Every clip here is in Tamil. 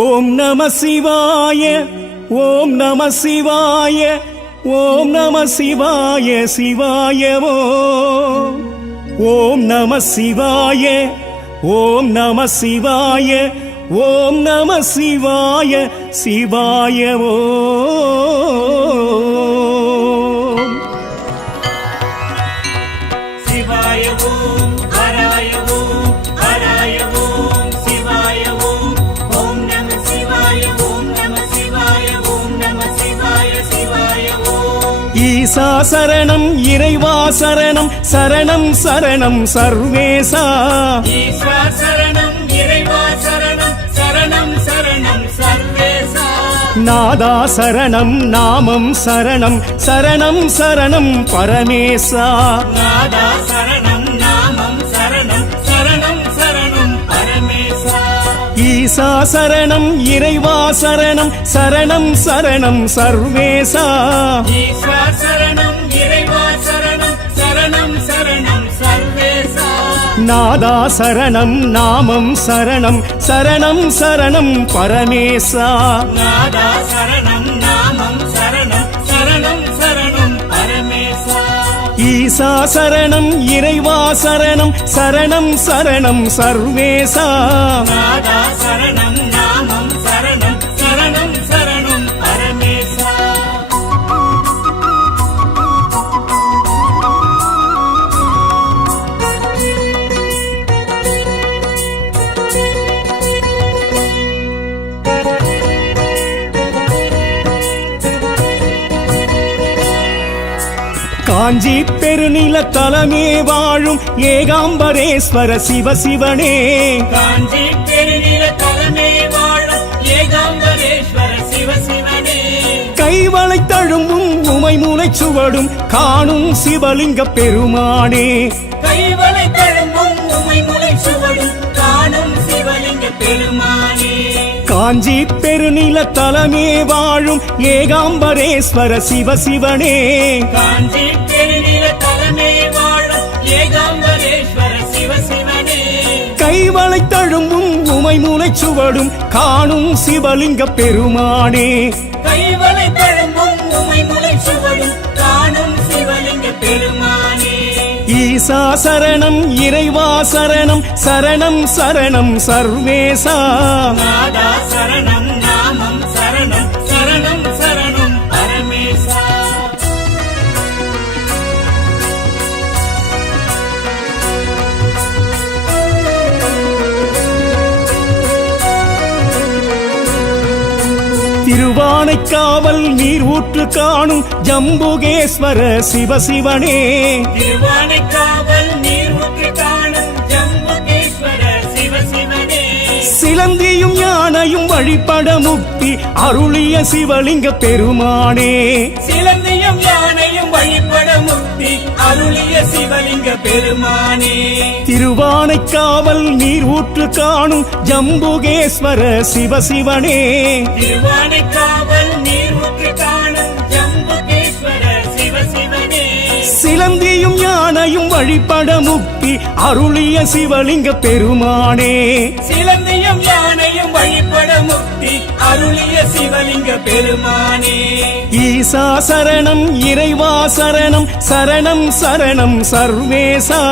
ஓம் நம சிவாய ஓம் நம சிவாய ஓம் நம சிவாய சிவாயவோ ஓம் நம சிவாய ஓம் நம சிவாய ஓம் நம சிவாய சிவாயவோ ஈசா சரணம் இறைவா சரணம் சரணம் சரணம் சர்வேசா ஈசா சரணம் இறைவா சரணம் சரணம் சரணம் சர்வேசா நாதா சரணம் நாமம் சரணம் சரணம் சரணம் பரமேசா நாதா சரணம் நாமம் சரணம் சரணம் சரணம் பரமேசா ஈசா சரணம் இறைவா சரணம் சரணம் சரணம் சர்வேசா ஈசா சரணம் இறைவா சரணம் சரணம் சரணம் சர்வேசா நாதா சரணம் நாமம் சரணம் சரணம் சரணம் பரமேசா நாதா சரணம் நாமம் சரணம் சரணம் சரணம் பரமேசா ஈசா சரணம் இறைவா சரணம் சரணம் சரணம் சர்வேசா நாதா சரணம் நாமம் சரணம் சரணம் சரணம் பரமேசா காஞ்சி பெருநில தலமே வாழும் ஏகாம்பரேஸ்வர சிவசிவனே காஞ்சி பெருநில தலமே சுவடும் காணும் சிவலிங்க பெருமானே கைவளை தழும்பும் உமைமுலை சுவடும் காணும் சிவலிங்க பெருமானே காஞ்சி பெருநில தலமே வாழும் ஏகாம்பரேஸ்வர சிவசிவனே காஞ்சி பெருநில தலைமை வாழும் ஏகாம்பரேஸ்வர சிவசிவனே கைவளை தழும்பும் உமைமுலை சுவடும் காணும் சிவலிங்க பெருமானே கைவளை தழும்பும் உமைமுலை சுவடும் காணும் சிவலிங்க பெருமானே ஈசா சரணம் இறைவா சரணம் சரணம் சரணம் சர்வேசா நாதா சரணம் நாமம் சரணம் சரணம் சரணம் பரமேசா திருவானைக்காவல் நீர் ஊற்று காணும் ஜம்புகேஸ்வர சிவசிவனே திருவானைக்காவல் நீர் ஊற்று காணும் ஜம்புகேஸ்வர சிவசிவனே சிலந்தியும் யானையும் வழிபட முக்தி அருளிய சிவலிங்க பெருமானே சிலந்தியும் யானையும் வழிபட முக்தி அருளிய சிவலிங்க பெருமானே திருவானைக்காவல் நீர் ஊற்று காணும் ஜம்புகேஸ்வர சிவசிவனே திருவானைக்காவல் நீர் ஊற்று காணும் ஜம்புகேஸ்வர சிவசிவனே சிலந்தியும் யானையும் வழிபட முக்தி அருளிய சிவலிங்க பெருமானே சிலந்தியும் யானையும் வழிபட முக்தி அருளிய சிவலிங்க பெருமானே ஈசா சரணம் இறைவா சரணம் சரணம் சரணம் சர்வேசா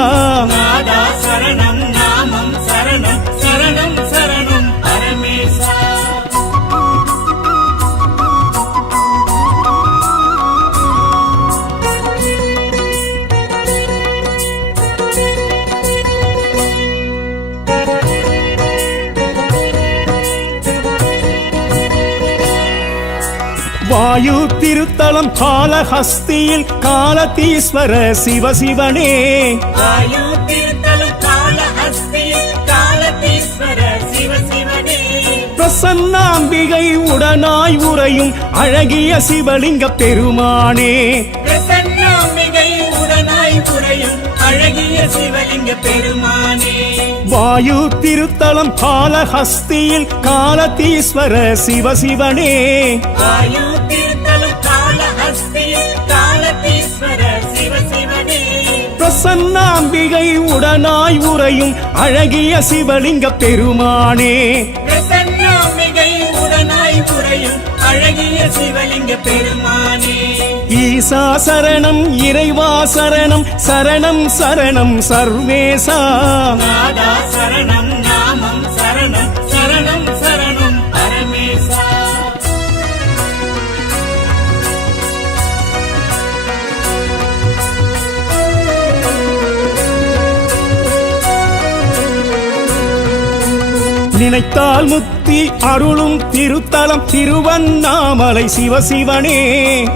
நாதா சரணம் நாமம் சரணம் சரணம் சரணம் பரமேசா வாயு திருத்தலம் காலஹஸ்தியில் காலதீஸ்வர சிவசிவனே வாயு திருத்தலம் காலஹஸ்தியில் காலதீஸ்வர சிவசிவனே பிரசன்னாம்பிகை உடனாய் உறையும் அழகிய சிவலிங்க பெருமானே பிரசன்னாம்பிகை உடனாய் புரையும் அழகிய சிவலிங்க பெருமானே வாயு திருத்தலம் காலஹஸ்தியில் காலதீஸ்வர சிவசிவனே வாயு திருத்தலம் காலஹஸ்தியில் காலதீஸ்வர சிவசிவனே பிரசன்னாம்பிகை உடனாய் உறையும் அழகிய சிவலிங்க பெருமானே பிரசன்னாம்பிகை உடனாய் புரையும் அழகிய சிவலிங்க பெருமானே ஈசா சரணம் இறைவா சரணம் சரணம் சரணம் சர்வேசா நாதா சரணம் நாமம் சரணம் சரணம் சரணம் பரமேசா நினைத்தால் முக்தி அருளும் திருத்தலம் திருவண்ணாமலை சிவசிவனே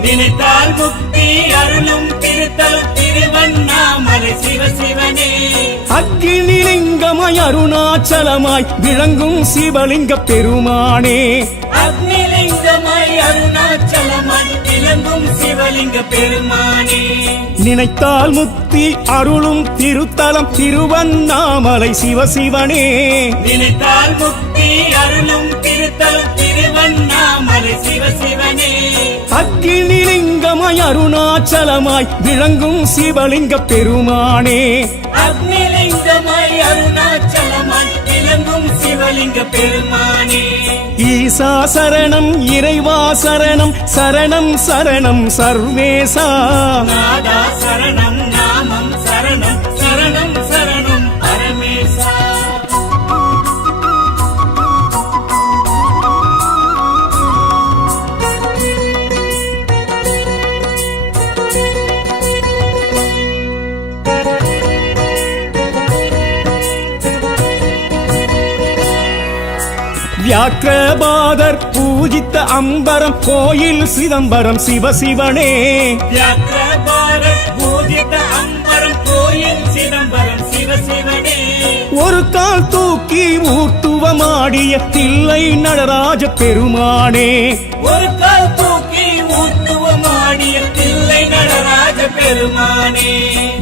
நினைத்தால் முக்தி அருளும் திருத்தலம் திருவண்ணாமலை சிவசிவனே அக்னிலிங்கமாய் அருணாச்சலமாய் விளங்கும் சிவலிங்க பெருமானே அக்னிலிங்கமாய் அருணாச்சலமாய் விளங்கும் சிவலிங்க பெருமானே நினைத்தால் முக்தி அருளும் திருத்தலம் திருவண்ணாமலை சிவசிவனே நினைத்தால் முக்தி அருளும் திருத்தலம் திருவண்ணாமலை சிவசிவனே அக்னிலிங்கமாய் அருணாச்சலமாய் விளங்கும் சிவலிங்க பெருமானே அக்னிலிங்கமாய் அருணாச்சலமாய் விளங்கும் சிவலிங்க பெருமானே ஈசா சரணம் இறைவா சரணம் சரணம் சரணம் சர்வேசா நாதா சரணம் நாமம் சரணம் சரணம் சரணம் பரமேசா வியாக்கிரபாதர் பூஜித்த அம்பரம் கோயில் சிதம்பரம் சிவசிவனே வியாக்கிரபாரத் பூஜித அம்பரம் கோயில் சிதம்பரம் சிவசிவனே ஒரு கால் தூக்கி ஊர்த்துவமாடிய தில்லை நடராஜ பெருமானே ஒரு கால் தூக்கி ஊத்துவமாடிய தில்லை பெருமானே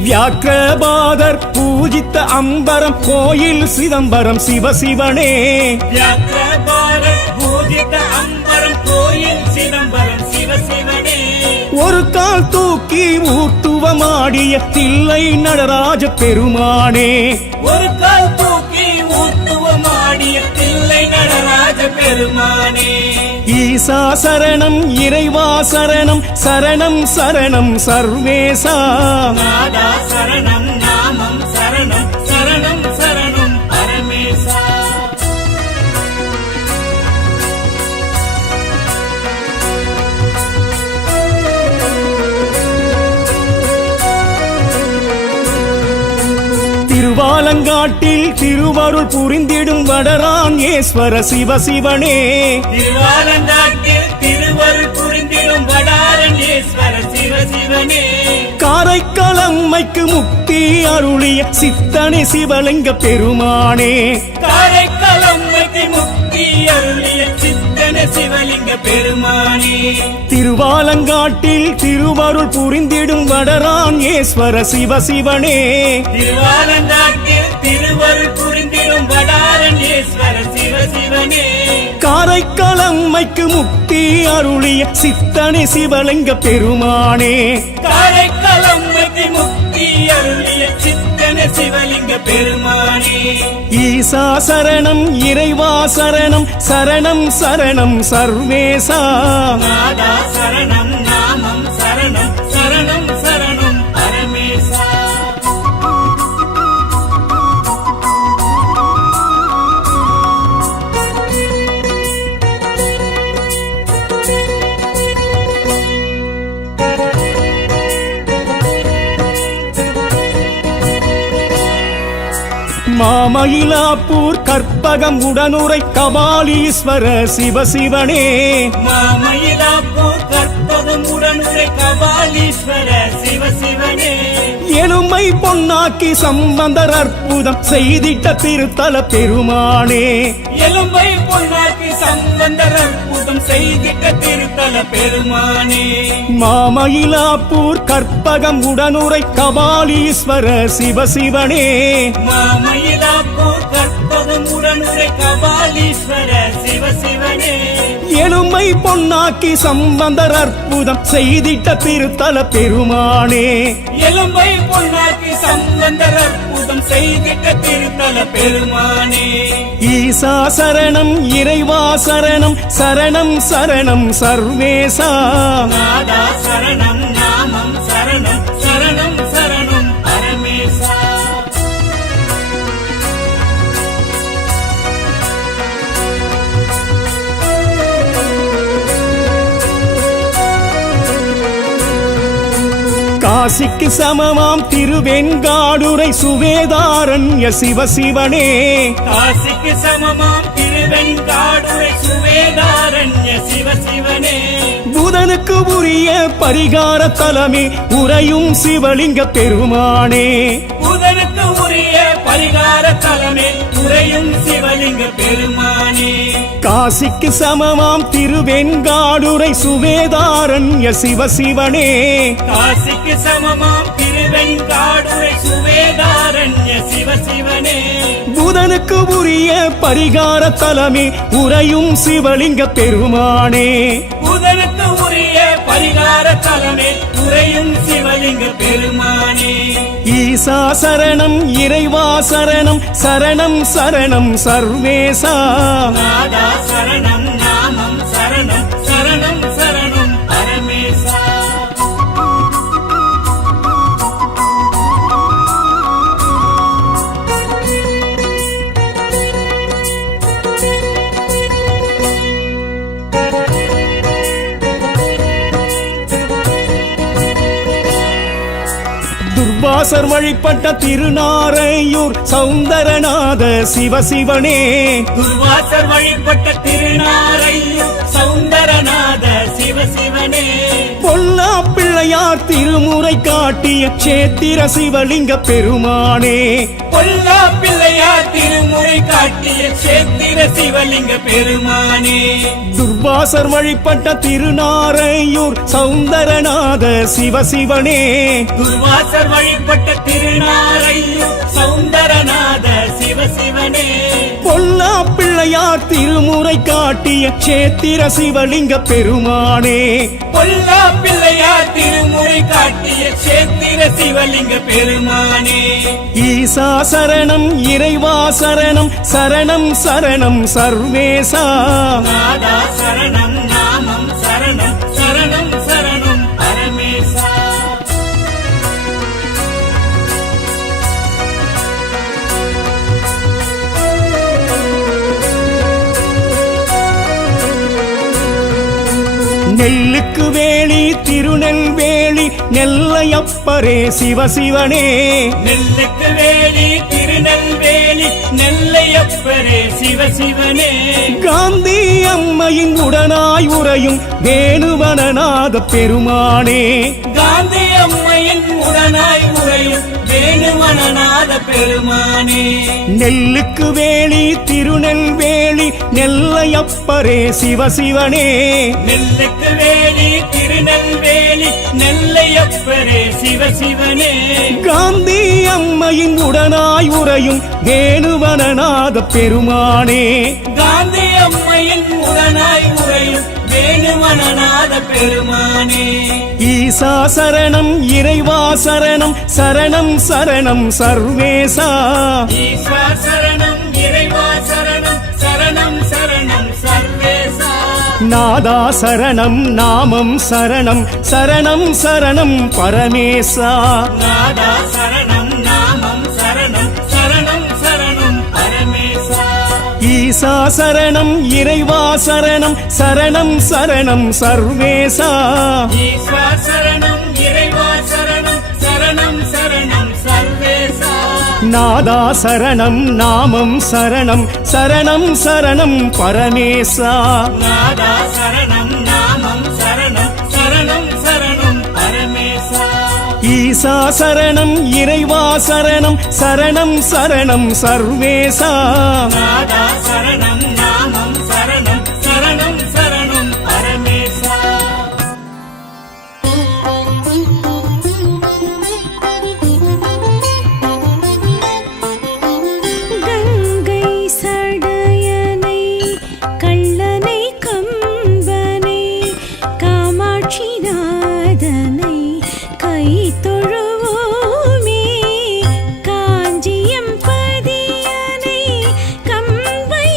வியாக்கிரபாதர் பூஜித்த அம்பரம் கோயில் சிதம்பரம் சிவசிவனே வியாக்கிரபாரத் பூஜித அம்பரம் கோயில் சிதம்பரம் சிவசிவனே ஒரு கால் தூக்கி ஊர்த்துவமாடிய தில்லை நடராஜ பெருமானே ஒரு கால் தூக்கி ஊத்துவமாடிய தில்லை நடராஜ பெருமானே ஈசா சரணம் இறைவா சரணம் சரணம் சரணம் சர்வேசா நாதா சரணம் நாமம் சரணம் சரணம் சரணம் பரமேசா திருவாலங்காட்டில் திருவருள் புரிந்திடும் வடரான் ஈஸ்வர சிவசிவனே திருவாலங்காட்டில் திருவருள் புரிந்திடும் வடாரண்யேஸ்வர சிவசிவனே காரைக்காலம்மைக்கு முக்தி அருளிய சித்தனே சிவலிங்க பெருமானே காரைக்காலம்மைக்கு முக்தி அருளிய சித்தன சிவலிங்க பெருமானே திருவாலங்காட்டில் திருவருள் புரிந்திடும் வடரான் ஈஸ்வர சிவசிவனே திருவாலங்காட்டில் திருவருள் புரிந்திடும் வடாரண்யேஸ்வர சிவசிவனே காரைக்காலம்மைக்கு முக்தி அருளிய சித்தனே சிவலிங்க பெருமானே காரைக்காலம்மைக்கு முக்தி அருளிய சித்தன சிவலிங்க பெருமானே ஈசா சரணம் இறைவா சரணம் சரணம் சரணம் சர்வேசா நாதா சரணம் நாமம் சரணம் சரணம் சரணம் பரமேசா மாமயிலாப்பூர் கற்பகம் உடனுரை கபாலீஸ்வர சிவசிவனே மாமயிலாப்பூர் கற்பகம் உடனுரை கபாலீஸ்வர சிவசிவனே எலும்பை பொன்னாக்கி சம்பந்தர் அற்புதம் செய்திட்ட திருத்தல பெருமானே எலும்பை பொன்னாக்கி சம்பந்தர் அற்புதம் செய்திட்ட திருத்தல பெருமானே மாமயிலாப்பூர் கற்பகம் உடனுரை கபாலீஸ்வர சிவசிவனே மாமயிலாப்பூர் கற்பகம் உடனுரை கபாலீஸ்வர சிவசிவனே எலும்பை பொன்னாக்கி சம்பந்தர் அற்புதம் செய்திட்ட திருத்தல பெருமானே எலும்பை பொன்னாக்கி சம்பந்தர் அற்புதம் செய்திட்ட திருத்தல பெருமானே ஈசா சரணம் இறைவா சரணம் சரணம் சரணம் சர்வேசா நாதா சரணம் நாமம் சரணம் சரணம் சரணம் பரமேசா காசிக்கு சமமாம் திருவெண்காடுரை சுவேதாரண்ய சிவசிவனே காசிக்கு சமமாம் திருவெண்காடுரை சுவேதாரண்ய சிவசிவனே புதனுக்கு உரிய பரிகார தலமே உறையும் சிவலிங்க பெருமானே புதனுக்கு உரிய பரிகார தலமே உறையும் சிவலிங்க பெருமானே காசிக்கு சமமாம் திருவெண்காடுரை சுவேதாரண்ய சிவசிவனே காசிக்கு சமமாம் திருவெண்காடுரை சுவேதாரண்ய சிவசிவனே புதனுக்கு உரிய பரிகார தலமே உறையும் சிவலிங்க பெருமானே புதனுக்கு உரிய பரிகார தலமே உறையும் சிவலிங்க பெருமானே ஈசா சரணம் இறைவா சரணம் சரணம் சரணம் சர்வேசா நாதா சரணம் நாமம் சரணம் சரணம் சரணம் பரமேசா துர்வாசர் வழிபட்ட திருநாரையூர் சௌந்தரநாத சிவசிவனே துர்வாசர் வழிபட்ட திருநாரையூர் சௌந்தரநாத சிவசிவனே பொல்லா பிள்ளையார் திருமுறை காட்டிய சேத்திர சிவலிங்க பெருமானே பொல்லா பிள்ளையார் திருமுறை திருமுறை காட்டிய சேத்திர சிவலிங்க பெருமானே துர்வாசர் வழிபட்ட திருநாரையூர் சௌந்தரநாத சிவசிவனே துர்வாசர் வழிபட்ட திருநாரையூர் சௌந்தரநாத சிவசிவனே பொல்லா பிள்ளையார் திருமுறை காட்டிய சேத்திர சிவலிங்க பெருமானே பொல்லா பிள்ளையார் திருமுறை காட்டிய சேத்திர சிவலிங்க பெருமானே ஈசா சரணம் இறைவா சரணம் சரணம் சரணம் சர்வேசா நாதா சரணம் நாமம் சரணம் சரணம் சரணம் பரமேசா நெல்லுக்கு வேலி திருநெல்வேலி நெல்லையப்பரே சிவசிவனே நெல்லுக்கு வேலி திருநெல்வேலி நெல்லையப்பரே சிவசிவனே காந்தி அம்மையின் உடனாய் உறையும் வேணுவனநாத பெருமானே காந்தி அம்மையின் உடனாய் உறையும் வேணுவனநாத பெருமானே நெல்லுக்கு வேலி திருநெல்வேலி நெல்லையப்பரே சிவசிவனே நெல்லுக்கு வேலி திருநெல்வேலி நெல்லையப்பரே சிவசிவனே காந்தி அம்மையின் உடனாய் உறையும் வேணுவனநாத பெருமானே காந்தி அம்மையின் உடனாய் உறையும் வேணுவனநாத பெருமானே ஈசா சரணம் இறைவா சரணம் சரணம் சரணம் சர்வேசா ஈஸ்வர சரணம் இறைவா சரணம் சரணம் சரணம் சர்வேசா நாதா சரணம் நாமம் சரணம் சரணம் சரணம் பரமேசா நாதா சரணம் நாமம் சரணம் சரணம் சரணம் பரமேசா ஈசா சரணம் இறைவா சரணம் சரணம் சரணம் சர்வேசா ஈஸ்வர சரணம் இறைவா சரணம் சரணம் சரணம் சர்வேசா நாதா சரணம் நாமம் சரணம் சரணம் சரணம் பரமேசா நாதா சரணம் நாமம் சரணம் சரணம் சரணம் பரமேசா ஈசா சரணம் இறைவா சரணம் சரணம் சரணம் சர்வேசா நாதா சரணம் நாமம் சரணம் சரணம் சரணம் பரமேசா கங்கை சடையனை கள்ளனை கம்பனை காமாட்சி நாதனை கை தொழுவோமே காஞ்சியம் பதியனை கம்பை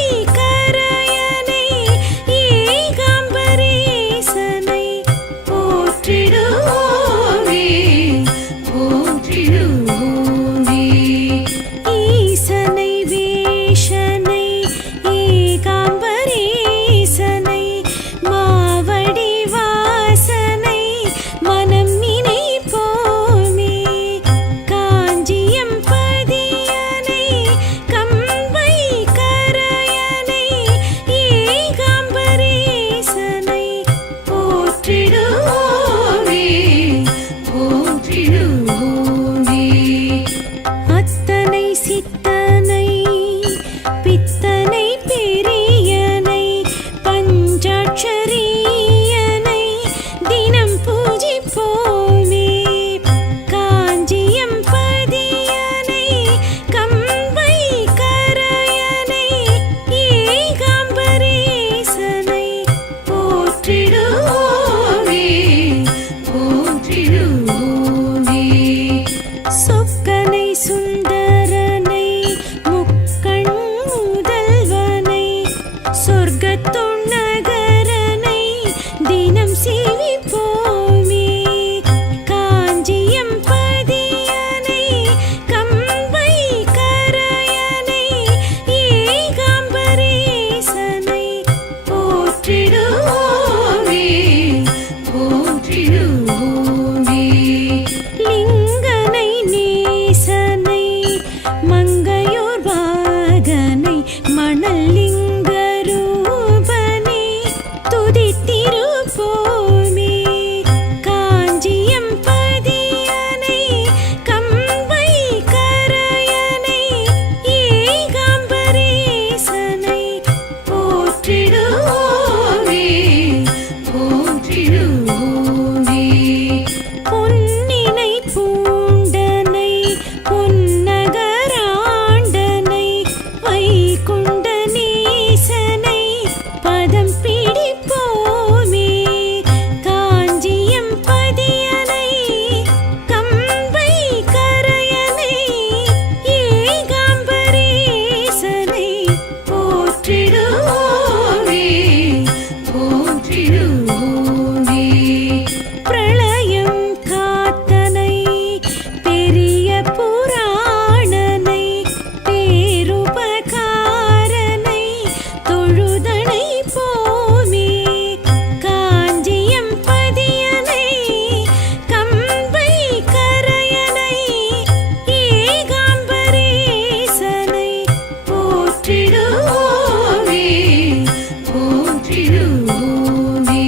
போற்றிடுவோமே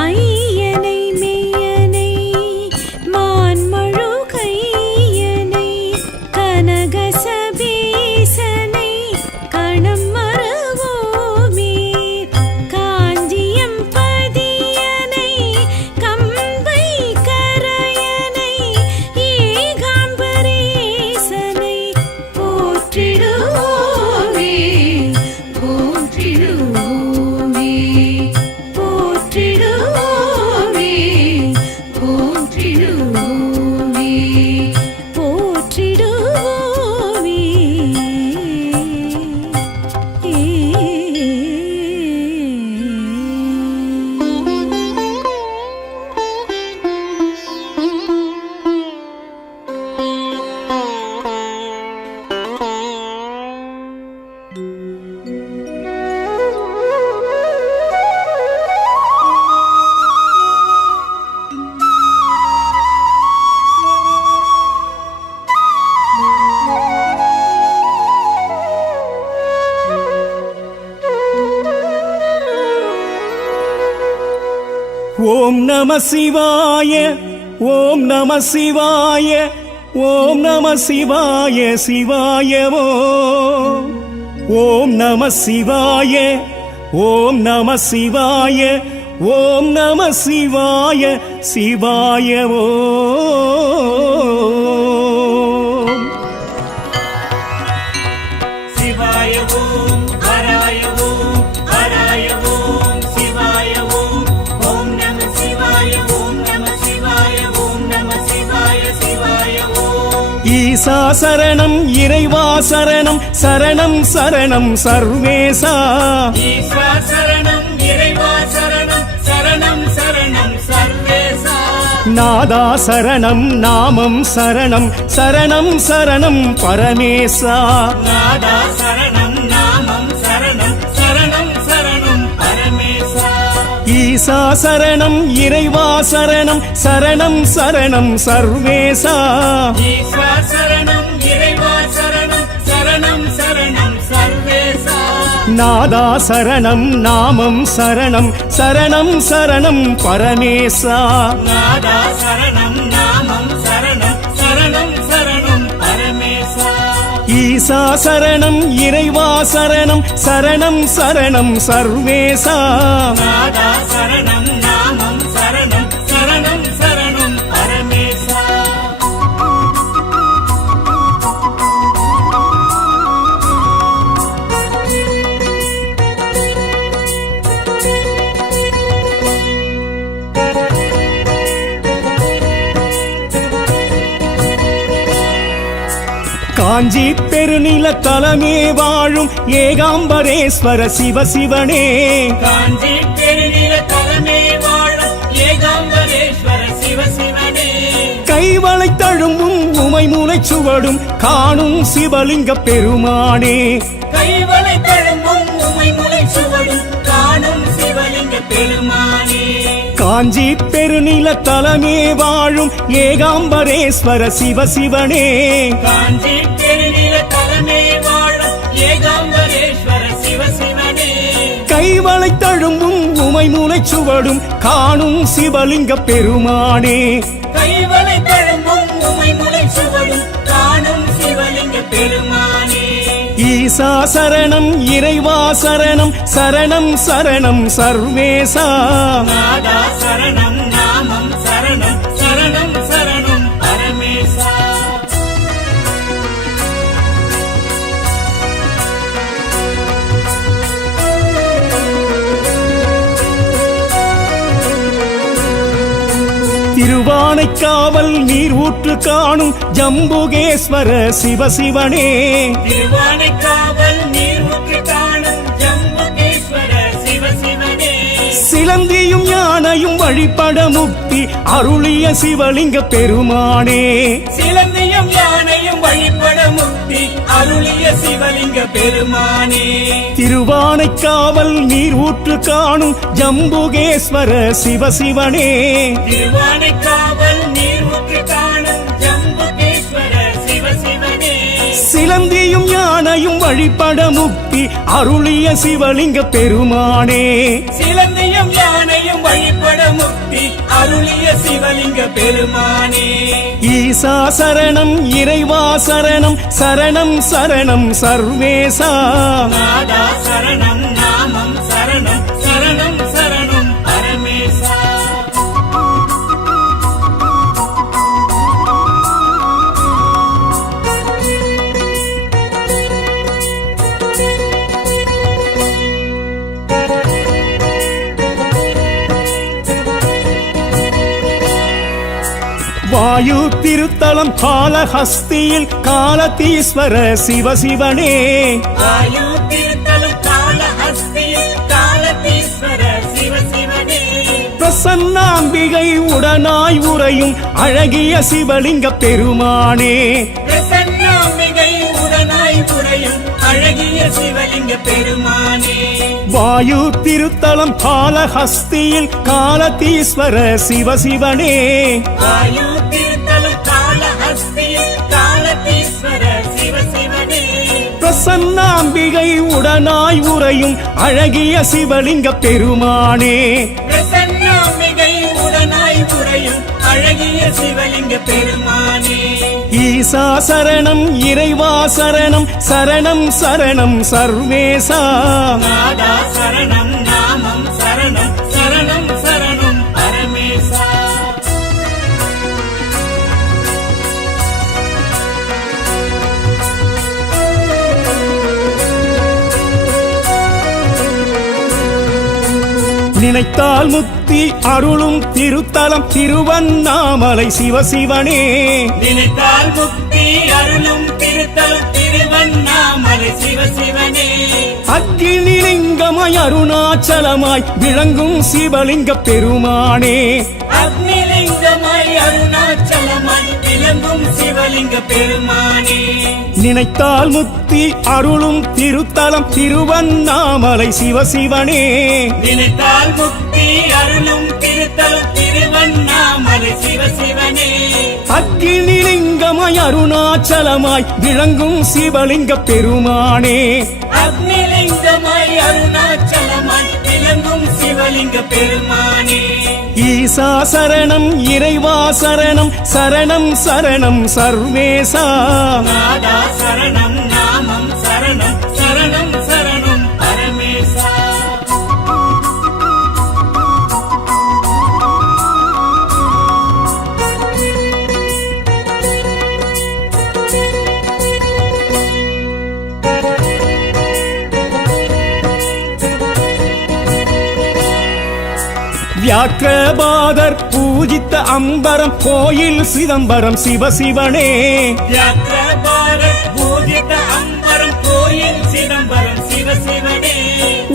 ஐயனை மெய்யனை மான்மழு கையனை கனகசபேசனை கணம் மறவோமே காஞ்சியம் பதியனை கம்பை கரையனை ஏகாம்பரேசனை போற்றிடுவோமே போற்றிடுவோமே போற்றிடுவோமே போற்றிடுவோமே போற்றிடுவோமே ஓம் நம சிவாய ஓம் நம சிவாய ஓம் நம சிவாய சிவாயவோ ஓம் நம சிவாய ஓம் நம சிவாய ஓம் நம சிவாய சிவாயவோ சிவாய ஓம் ஹராய ஓம் ஹராய ஓம் சிவாய ஓம் ஓம் நம சிவாய ஓம் நம சிவாய ஓம் நம சிவாய சிவாய ஓம் ஈசா சரணம் இறைவா சரணம் சரணம் சரணம் சர்வேசா ஈஸ்வர சரணம் இறைவா சரணம் சரணம் சரணம் சர்வேசா நாதா சரணம் நாமம் சரணம் சரணம் சரணம் பரமேசா நாதா சரணம் நாமம் சரணம் சரணம் சரணம் பரமேசா ஈசா சரணம் இறைவா சரணம் சரணம் சரணம் சர்வேசா ஈஸ்வர சரணம் இறைவா சரணம் சரணம் சரணம் சர்வேசா நாதா சரணம் நாமம் சரணம் சரணம் சரணம் பரமேசா நாதா சரணம் நாமம் சரணம் சரணம் சரணம் பரமேசா ஈசா சரணம் இறைவா சரணம் சரணம் சரணம் சர்வேசா நாதா சரணம் நாமம் சரணம் சரணம் சரணம் பரமேசா காஞ்சி பெருநில தலமே வாழும் ஏகாம்பரேஸ்வர சிவசிவனே காஞ்சி பெருநில தலைமை வாழும் ஏகாம்பரேஸ்வர சிவசிவனே கைவளை தழும்பும் உமை மூலை சுவடும் காணும் சிவலிங்க பெருமானே கைவளை தழும்பும் உமை முளை சுவடும் காணும் சிவலிங்க பெருமானே காஞ்சி பெருநில தலமே வாழும் ஏகாம்பரேஸ்வர சிவசிவனே காஞ்சி பெருநில தலைமை வாழும் ஏகாம்பரேஸ்வர சிவசிவனே கைவளை தழும்பும் உமை மூலை சுவடும் காணும் சிவலிங்க பெருமானே கைவளை தழும்பும் உமை முளை சுவடும் காணும் சிவலிங்க பெருமானே ஈசா சரணம் இறைவா சரணம் சரணம் சரணம் சர்வேசா நாதா சரணம் நாமம் சரணம் சரணம் சரணம் பரமேசா திருவானைக்காவல் நீர் ஊற்று காணும் ஜம்புகேஸ்வர சிவசிவனே திருவானைக்காவல் நீர்முற்று காணும் ஜம்புகேஸ்வர சிவசிவனே சிலந்தியும் யானையும் வழிபட முக்தி அருளிய சிவலிங்க பெருமானே சிலந்தியும் யானையும் வழிபட முக்தி அருளிய சிவலிங்க பெருமானே திருவானைக்காவல் நீர் ஊற்று காணும் ஜம்புகேஸ்வர சிவசிவனே திருவானைக்காவல் நீர்முற்று காணும் ஜம்புகேஸ்வர சிவசிவனே சிலந்தியும் யானையும் வழிபட முக்தி அருளிய சிவலிங்க பெருமானே சிலந்தியும் யானையும் வழிபட முக்தி அருளிய சிவலிங்க பெருமானே ஈசா சரணம் இறைவா சரணம் சரணம் சரணம் சர்வேசா நாதா சரணம் நாமம் சரணம் சரணம் சரணம் பரமேசா வாயு திருத்தலம் காலஹஸ்தியில் காலதீஸ்வர சிவசிவனே வாயு திருத்தலம் காலஹஸ்தியில் காலதீஸ்வர சிவசிவனே பிரசன்னாம்பிகை உடனாய் உறையும் அழகிய சிவலிங்க பெருமானே பிரசன்னாம்பிகை உடனாய் உறையும் அழகிய சிவலிங்க பெருமானே வாயு திருத்தலம் காலஹஸ்தியில் காலதீஸ்வர சிவசிவனே வாயு திருத்தலம் காலஹஸ்தியில் காலதீஸ்வர சிவசிவனே பிரசன்னாம்பிகை உடனாய் உறையும் அழகிய சிவலிங்க பெருமானே பிரசன்னாம்பிகை உடனாய் உறையும் அழகிய சிவலிங்க பெருமானே ஈசா சரணம் இறைவா சரணம் சரணம் சரணம் சர்வேசா நாதா சரணம் நாமம் சரணம் சரணம் சரணம் பரமேசா நினைத்தால் முக்தி அருளும் திருத்தலம் திருவண்ணாமலை சிவசிவனே நினைத்தால் முக்தி அருளும் திருத்தலம் திருவண்ணாமலை சிவசிவனே அக்னிலிங்கமாய் அருணாச்சலமாய் விளங்கும் சிவலிங்க பெருமானே அக்னிலிங்கமாய் அருணாச்சலமாய் விளங்கும் சிவலிங்க பெருமானே நினைத்தால் முக்தி அருளும் திருத்தலம் திருவண்ணாமலை சிவசிவனே நினைத்தால் முக்தி அருளும் திருத்தலம் திருவண்ணாமலை சிவசிவனே அக்னிலிங்கமாய் அருணாச்சலமாய் விளங்கும் சிவலிங்க பெருமானே அக்னிலிங்கமாய் அருணாச்சலமாய் விளங்கும் சிவலிங்க பெருமானே ஈசா சரணம் இறைவா சரணம் சரணம் சரணம் சர்வேசா நாதா சரணம் நாமம் சரணம் சரணம் சரணம் பரமேசா வியாக்கிரபாதர் பூஜித்த அம்பரம் கோயில் சிதம்பரம் சிவசிவனே வியாக்கிரபாரத் பூஜித அம்பரம் கோயில் சிதம்பரம் சிவசிவனே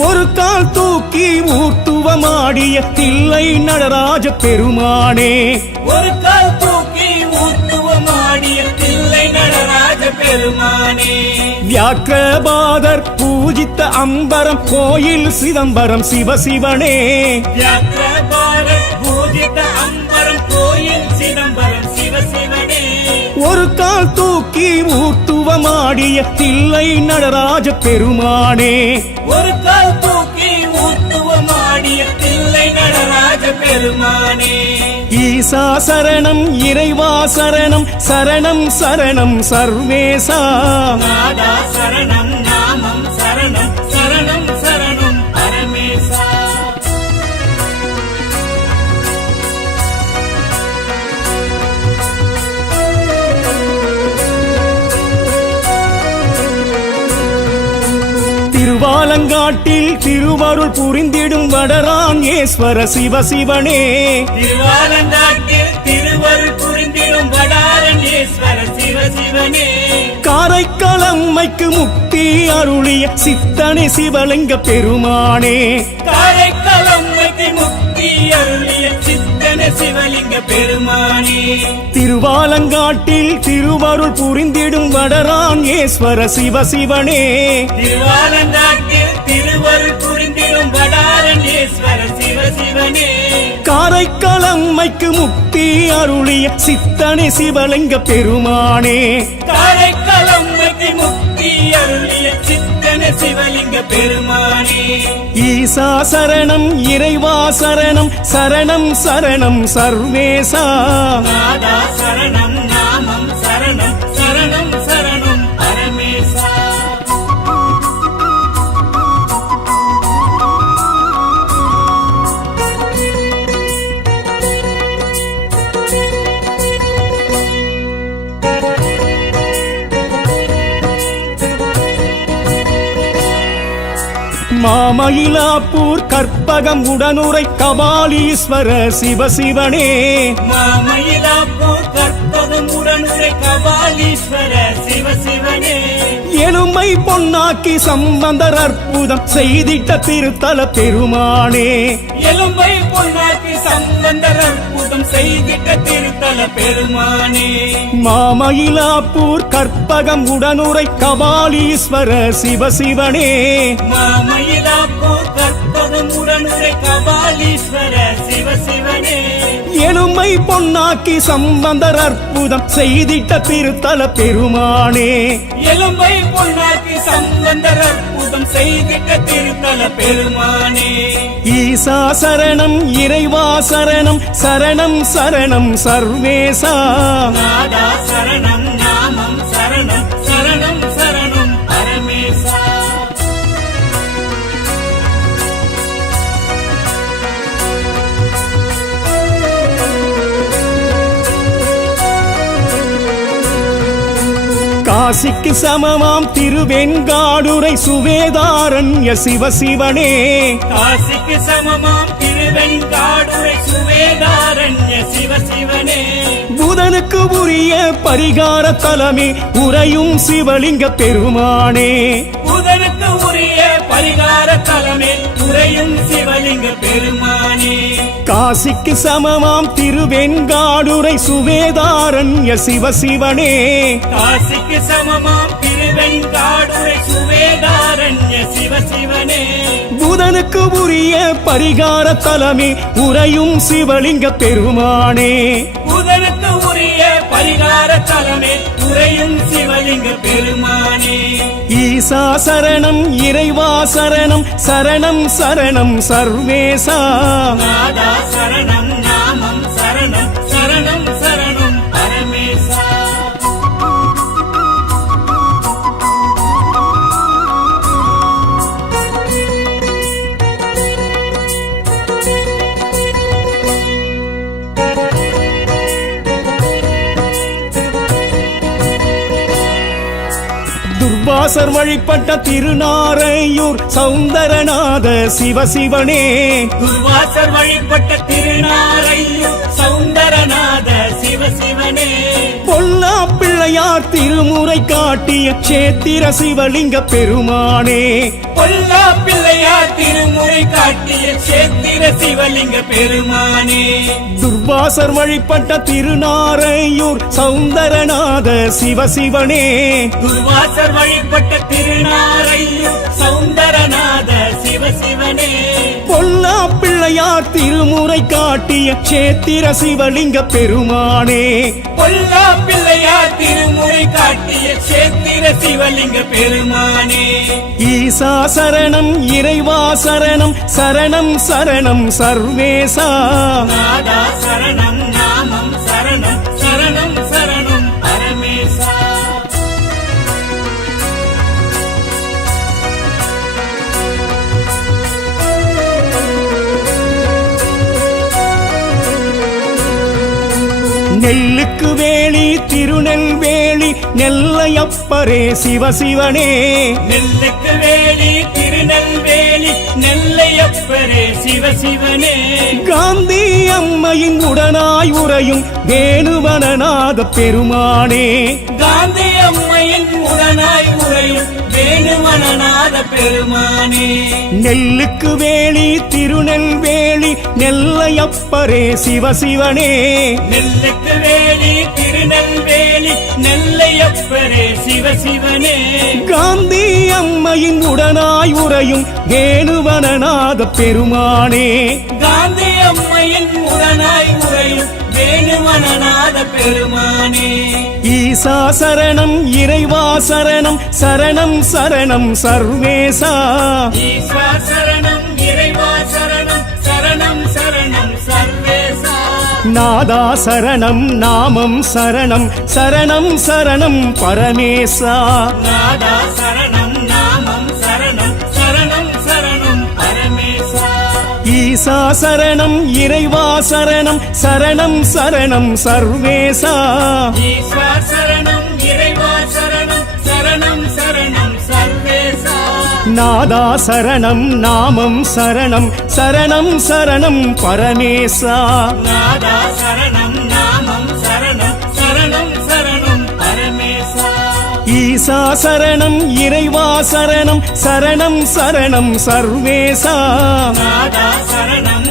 ஒரு கால் தூக்கி ஊர்த்துவமாடிய தில்லை நடராஜ பெருமானே ஒரு கால் தூக்கி ஊர்த்துவமாடிய தில்லை நடராஜ பெருமானே வியாக்கிரபாதர் பூஜித்த அம்பரம் கோயில் சிதம்பரம் சிவசிவனே வியாக்கிரபாரத் பூஜித அம்பரம் கோயில் சிதம்பரம் சிவசிவனே ஒரு கால் தூக்கி ஊர்த்துவமாடிய தில்லை நடராஜ பெருமானே ஒரு கால் தூக்கி ஊர்த்துவமாடிய தில்லை நடராஜ பெருமானே ஈசா சரணம் இறைவா சரணம் சரணம் சரணம் சர்வேசா நாதா சரணம் நாமம் சரணம் சரணம் சரணம் பரமேசா திருவாலங்காட்டில் திருவருள் புரிந்திடும் வடராஞ்சேஸ்வர சிவசிவனே திருவாலங்காட்டில் திருவருள் புரிந்திடும் வடாரண்யேஸ்வர சிவசிவனே காரைக்காலம்மைக்கு முக்தி அருளிய சித்தனே சிவலிங்க பெருமானே காரைக்காலம்மைக்கு முக்தி அருளிய சித்தன சிவலிங்க பெருமானே திருவாலங்காட்டில் திருவருள் புரிந்திடும் வடராஞ்சேஸ்வர சிவசிவனே திருவாலங்காட்டில் திருவருள் புரிந்திடும் வடாரண்யேஸ்வர சிவசிவனே காரைக்காலம்மைக்கு முக்தி அருளிய சித்தனே சிவலிங்க பெருமானே காரைக்காலம்மைக்கு முக்தி அருளிய சித்தன சிவலிங்க பெருமானே ஈசா சரணம் இறைவா சரணம் சரணம் சரணம் சர்வேசா நாதா சரணம் நாமம் சரணம் சரணம் சரணம் பரமேசா மாமயிலாப்பூர் கற்பகம் உடனுரை கபாலீஸ்வர சிவசிவனே மாமயிலாப்பூர் கற்பகம் உடனுரை கபாலீஸ்வர சிவசிவனே எலும்பை பொன்னாக்கி சம்பந்தர் அற்புதம் செய்திட்ட திருத்தல பெருமானே எலும்பை பொன்னாக்கி சம்பந்தர் அற்புதம் செய்திட்ட திருத்தல பெருமானே மாமயிலாப்பூர் கற்பகம் உடனுரை கபாலீஸ்வர சிவசிவனே மாமயிலாப்பூர் கற்பகம் உடனுரை கபாலீஸ்வர சிவசிவனே எலும்பை பொன்னாக்கி சம்பந்தர் அற்புதம் செய்திட்ட திருத்தல பெருமானே எலும்பை பொன்னாக்கி சம்பந்தர் அற்புதம் செய்திட்ட திருத்தல பெருமானே ஈசா சரணம் இறைவா சரணம் சரணம் சரணம் சர்வேசா நாதா சரணம் நாமம் சரணம் சரணம் சரணம் பரமேசா காசிக்கு சமமாம் திருவெண்காடுரை சுவேதாரண்ய சிவசிவனே காசிக்கு சமமாம் திருவெண்காடுரை சுவேதாரண்ய சிவசிவனே புதனுக்கு உரிய பரிகார தலமே உறையும் சிவலிங்க பெருமானே புதனுக்கு உரிய பரிகார தலமே உறையும் சிவலிங்க பெருமானே காசிக்கு சமமாம் திருவெண்காடுரை சுவேதாரண்ய சிவசிவனே காசிக்கு சமமாம் திருவெண்காடுரை சுவேதாரண்ய சிவசிவனே புதனுக்கு உரிய பரிகார தலமே உறையும் சிவலிங்க பெருமானே புதனுக்கு உரிய பரிகார தலமே உறையும் சிவலிங்க பெருமானே ஈசா சரணம் இறைவா சரணம் சரணம் சரணம் சர்வேசா நாதா சரணம் நாமம் சரணம் சரணம் சரணம் பரமேசா துர்வாசர் வழிபட்ட திருநாரையூர் சௌந்தரநாத சிவசிவனே துர்வாசர் வழிபட்ட திருநாரையூர் சௌந்தரநாத சிவசிவனே பொல்லா பிள்ளையார் திருமுறை காட்டிய சேத்திர சிவலிங்க பெருமானே பொல்லா பிள்ளையார் திருமுறை காட்டிய சேத்திர சிவலிங்க பெருமானே துர்வாசர் வழிபட்ட திருநாரையூர் சௌந்தரநாத சிவசிவனே துர்வாசர் வழிபட்ட திருநாரையூர் சௌந்தரநாத சிவசிவனே பொல்லா பிள்ளையார் திருமுறை காட்டிய சேத்திர சிவலிங்க பெருமானே பொல்லா பிள்ளையார் திருமுறை காட்டிய சேத்திர சிவலிங்க பெருமானே ஈசா சரணம் இறைவா சரணம் சரணம் சரணம் சர்வேசா நாதா சரணம் நாமம் சரணம் சரணம் சரணம் பரமேசா நெல்லுக்கு வேலி திருநெல்வேலி நெல்லையப்பரே சிவசிவனே நெல்லுக்கு வேலி திருநெல்வேலி நெல்லையப்பரே சிவசிவனே காந்தி அம்மையின் உடனாய் உறையும் வேணுவனநாத பெருமானே காந்தி அம்மையின் உடனாய் உறையும் வேணுவனநாத பெருமானே நெல்லுக்கு வேலி திருநெல்வேலி நெல்லையப்பரே சிவசிவனே நெல்லுக்கு வேலி திருநெல்வேலி நெல்லையப்பரே சிவசிவனே காந்தி அம்மையின் உடனாய் உறையும் வேணுவனநாத பெருமானே காந்தி அம்மையின் உடனாய் உறையும் வேணுமனநாத பெருமானே ஈசா சரணம் இறைவா சரணம் சரணம் சரணம் சர்வேசா ஈஸ்வா சரணம் இறைவா சரணம் சரணம் சரணம் சர்வேசா நாதா சரணம் நாமம் சரணம் சரணம் சரணம் பரமேசா நாதா சரணம் நாமம் சரணம் சரணம் சரணம் பரமேசா ஈசா சரணம் இறைவா சரணம் சரணம் சரணம் சர்வேசா ஈஸ்வா சரணம் இறைவா சரணம் சரணம் சரணம் சர்வேசா நாதா சரணம் நாமம் சரணம் சரணம் சரணம் பரமேசா நாதா சரணம் நாமம் சரணம் சரணம் சரணம் பரமேசா ஈசா சரணம் இறைவா சரணம் சரணம் சரணம் சர்வேசா நாதா சரணம்